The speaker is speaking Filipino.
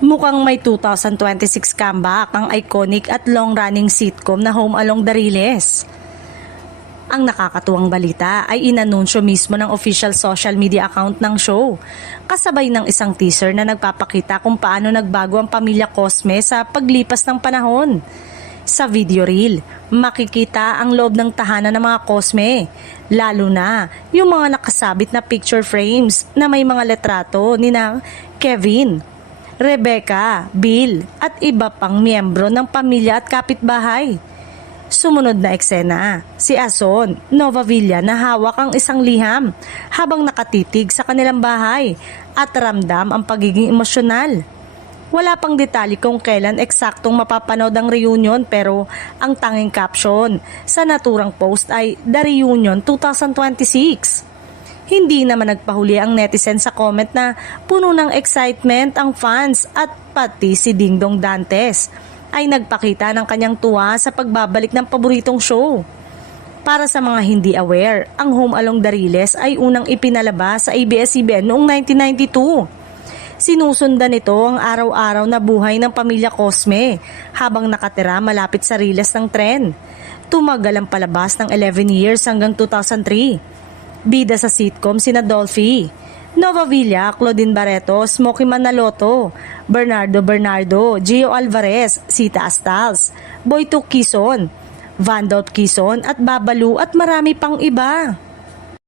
Mukhang may 2026 comeback ang iconic at long-running sitcom na Home Along the Riles. Ang nakakatuwang balita ay inanunsyo mismo ng official social media account ng show, kasabay ng isang teaser na nagpapakita kung paano nagbago ang pamilya Cosme sa paglipas ng panahon. Sa video reel, makikita ang loob ng tahanan ng mga Cosme, lalo na yung mga nakasabit na picture frames na may mga letrato nina Kevin, Rebecca, Bill at iba pang miyembro ng pamilya at kapitbahay. Sumunod na eksena, si Ason Novavilla na hawak ang isang liham habang nakatitig sa kanilang bahay at ramdam ang pagiging emosyonal. Wala pang detalye kung kailan eksaktong mapapanood ang reunion, pero ang tanging caption sa naturang post ay The Reunion 2026. Hindi naman nagpahuli ang netizen sa comment na puno ng excitement ang fans, at pati si Dingdong Dantes ay nagpakita ng kanyang tuwa sa pagbabalik ng paboritong show. Para sa mga hindi aware, ang Home Along the Riles ay unang ipinalabas sa ABS-CBN noong 1992. Sinusundan nito ang araw-araw na buhay ng pamilya Cosme habang nakatira malapit sa riles ng tren. Tumagal ang palabas ng 11 years hanggang 2003. Bida sa sitcom sina Dolphy, Novavilla, Claudine Barreto, Smokey Manaloto, Bernardo, Gio Alvarez, Sita Astals, Boyto Quizon, Vandot Quizon at Babalu at marami pang iba.